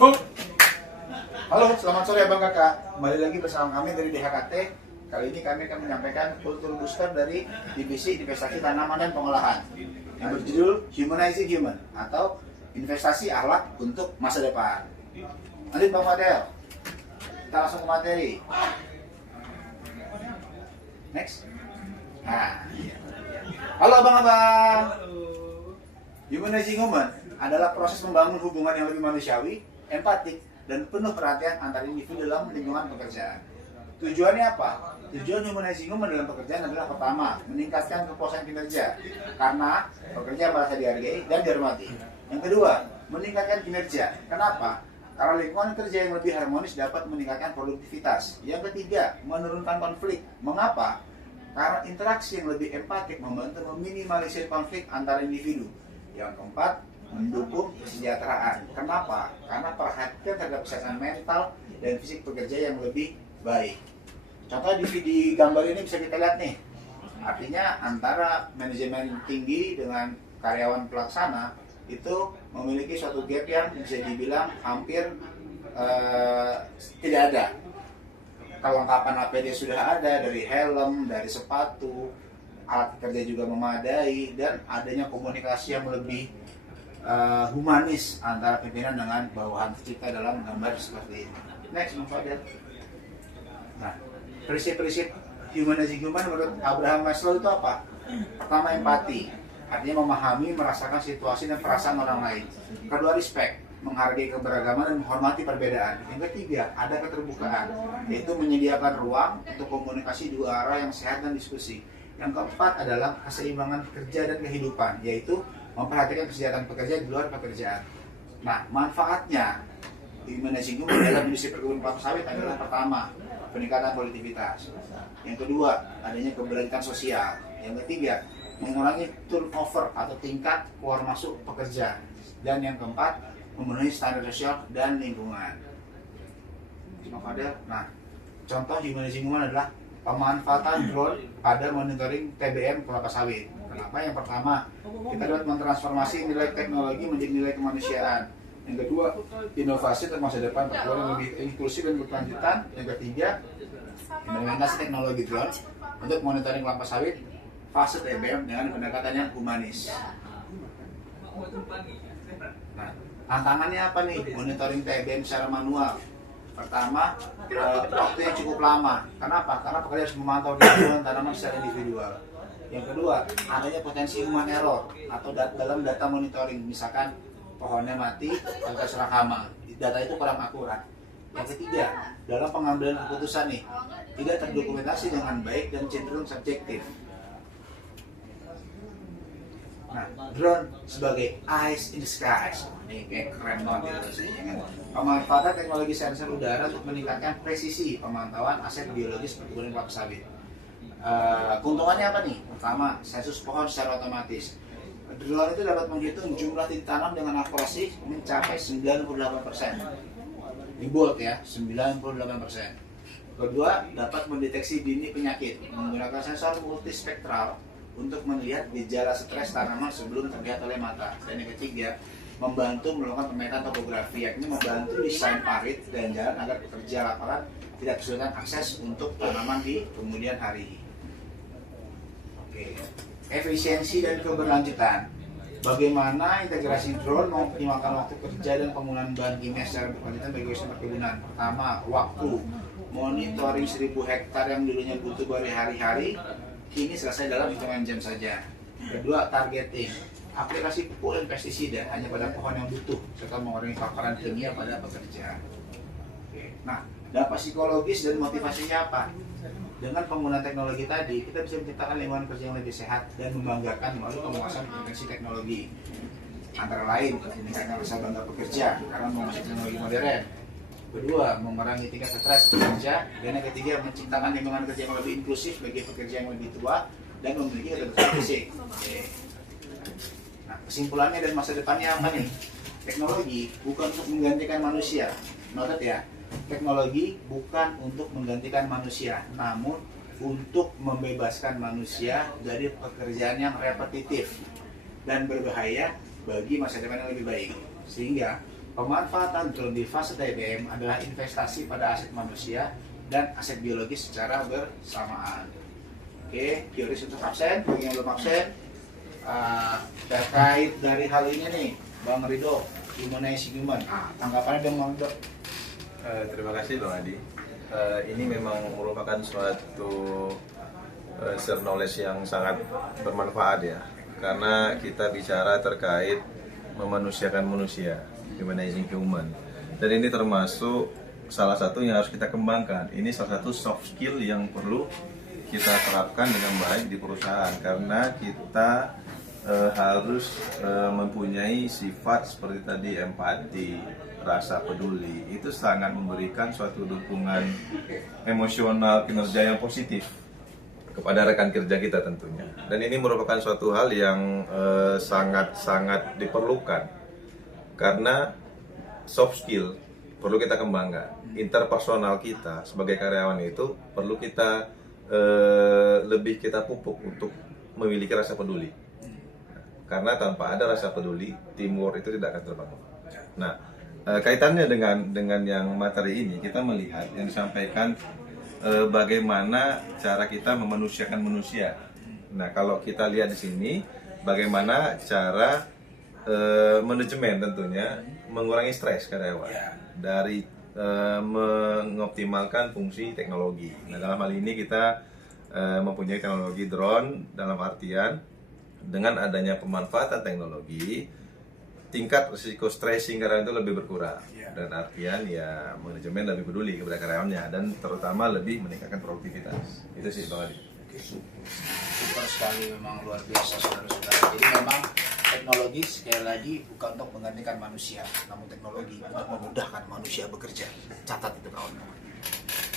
Halo, selamat sore Abang Kakak. Kembali lagi bersama kami dari DHKT. Kali ini kami akan menyampaikan kultur booster dari Divisi Investasi Tanaman dan Pengolahan yang berjudul Humanizing Human atau Investasi Akhlak untuk Masa Depan. Lanjut Bang Fadel. Kita langsung ke materi. Next. Nah, halo abang-abang. Humanizing Human adalah proses membangun hubungan yang lebih manusiawi, empatik, dan penuh perhatian antar individu dalam lingkungan pekerjaan. Tujuannya apa? Tujuan humanizing human dalam pekerjaan adalah pertama, meningkatkan kepuasan kinerja karena pekerja merasa dihargai dan dihormati. Yang kedua, meningkatkan kinerja. Kenapa? Karena lingkungan kerja yang lebih harmonis dapat meningkatkan produktivitas. Yang ketiga, menurunkan konflik. Mengapa? Karena interaksi yang lebih empatik membantu meminimalisir konflik antar individu. Yang keempat, mendukung kesejahteraan. Kenapa? Karena perhatian terhadap kesehatan mental dan fisik pekerja yang lebih baik. Contoh di gambar ini bisa kita lihat nih. Artinya antara manajemen tinggi dengan karyawan pelaksana itu memiliki suatu gap yang bisa dibilang hampir tidak ada. Kelengkapan APD sudah ada, dari helm, dari sepatu, alat kerja juga memadai, dan adanya komunikasi yang lebih humanis antara pimpinan dengan bawahan tercipta dalam gambar seperti ini. Next, Bang Fadel. Nah, prinsip-prinsip humanizing human menurut Abraham Maslow itu apa? Pertama, empati, artinya memahami, merasakan situasi dan perasaan orang lain. Kedua, respect, menghargai keberagaman dan menghormati perbedaan. Yang ketiga, ada keterbukaan, yaitu menyediakan ruang untuk komunikasi dua arah yang sehat dan diskusi. Yang keempat adalah keseimbangan kerja dan kehidupan, yaitu memperhatikan kesehatan pekerja di luar pekerjaan. Nah, manfaatnya di humanizing human dalam industri perkebunan kelapa sawit adalah pertama, peningkatan produktivitas. Yang kedua, adanya keberlanjutan sosial. Yang ketiga, mengurangi turnover atau tingkat keluar masuk pekerja. Dan yang keempat, memenuhi standar sosial dan lingkungan. Nah, contoh humanizing human adalah pemanfaatan drone pada monitoring TBM kelapa sawit. Kenapa? Yang pertama, kita dapat mentransformasi nilai teknologi menjadi nilai kemanusiaan. Yang kedua, inovasi untuk masa depan perkebunan yang lebih inklusif dan berkelanjutan. Yang ketiga, implementasi teknologi drone untuk monitoring kelapa sawit fase TBM dengan pendekatan yang humanis. Nah, tantangannya apa nih? Monitoring TBM secara manual. Pertama, waktu yang cukup lama. Kenapa? Karena pekerja harus memantau kandungan tanaman secara individual. Yang kedua, adanya potensi human error atau dalam data monitoring. Misalkan pohonnya mati atau terserang hama. Data itu kurang akurat. Yang ketiga, dalam pengambilan keputusan nih, tidak terdokumentasi dengan baik dan cenderung subjektif. Nah, drone sebagai eyes in the skies. Ini kayak keren banget ya. Pemanfaatan teknologi sensor udara untuk meningkatkan presisi pemantauan aset biologis perkebunan kelapa sawit. Keuntungannya apa nih? Pertama, sensus pohon secara otomatis. Drone itu dapat menghitung jumlah titik tanam dengan akurasi mencapai 98%. Di bold ya, 98%. Kedua, dapat mendeteksi dini penyakit menggunakan sensor multispektral untuk melihat gejala stres tanaman sebelum terlihat oleh mata. Dan yang ketiga, membantu melakukan pemetaan topografi, yakni membantu desain parit dan jalan agar pekerja lapangan tidak kesulitan akses untuk tanaman di kemudian hari. Oke, efisiensi dan keberlanjutan. Bagaimana integrasi drone mengoptimalkan waktu kerja dan penggunaan bahan kimia secara berkelanjutan bagi usaha perkebunan? Pertama, waktu. Monitoring 1000 hektar yang dulunya butuh berhari-hari kini selesai dalam hitungan jam saja. Kedua, targeting. Aplikasi pupuk dan pestisida hanya pada pohon yang butuh serta mengurangi paparan kimia pada pekerja. Oke. Nah, dampak psikologis dan motivasinya apa? Dengan penggunaan teknologi tadi, kita bisa menciptakan lingkungan kerja yang lebih sehat dan membanggakan melalui penguasaan potensi teknologi. Antara lain, meningkatkan rasa bangga pekerja karena menguasai teknologi modern. Kedua, mengurangi tingkat stres pekerja. Dan yang ketiga, menciptakan lingkungan kerja yang lebih inklusif bagi pekerja yang lebih tua dan memiliki keterbatasan fisik. Nah, kesimpulannya dan masa depannya apa nih? Teknologi bukan untuk menggantikan manusia. Noted ya. Teknologi bukan untuk menggantikan manusia, namun untuk membebaskan manusia dari pekerjaan yang repetitif dan berbahaya bagi masa depan yang lebih baik. Sehingga Pemanfaatan drone di fase TBM adalah investasi pada aset manusia dan aset biologis secara bersamaan. Oke, Yoris untuk absen, bagi yang belum absen, terkait dari hal ini nih, Bang Rido, humanizing human. Tanggapannya dong, Bang Rido. Terima kasih Bang Adi. Ini memang merupakan suatu share knowledge yang sangat bermanfaat ya, karena kita bicara terkait memanusiakan manusia, humanizing human, dan ini termasuk salah satu yang harus kita kembangkan. Ini salah satu soft skill yang perlu kita terapkan dengan baik di perusahaan, karena kita harus mempunyai sifat seperti tadi, empati, rasa peduli. Itu sangat memberikan suatu dukungan emosional, kinerja yang positif kepada rekan kerja kita tentunya. Dan ini merupakan suatu hal yang sangat-sangat diperlukan, karena soft skill perlu kita kembangkan. Interpersonal kita sebagai karyawan itu perlu kita lebih kita pupuk untuk memiliki rasa peduli. Karena tanpa ada rasa peduli, teamwork itu tidak akan terbangun. Nah, kaitannya dengan yang materi ini, kita melihat yang disampaikan bagaimana cara kita memanusiakan manusia. Nah, kalau kita lihat di sini, bagaimana cara manajemen tentunya mengurangi stres karyawan dari mengoptimalkan fungsi teknologi. Nah, dalam hal ini kita mempunyai teknologi drone, dalam artian dengan adanya pemanfaatan teknologi, tingkat risiko stressing karyawan itu lebih berkurang, dan artian ya manajemen lebih peduli kepada karyawannya dan terutama lebih meningkatkan produktivitas. Itu sih Bang Adi. Super sekali, memang luar biasa saudara-saudara. Jadi memang teknologi sekali lagi bukan untuk menggantikan manusia, namun teknologi untuk memudahkan manusia bekerja. Catat itu kawan-kawan.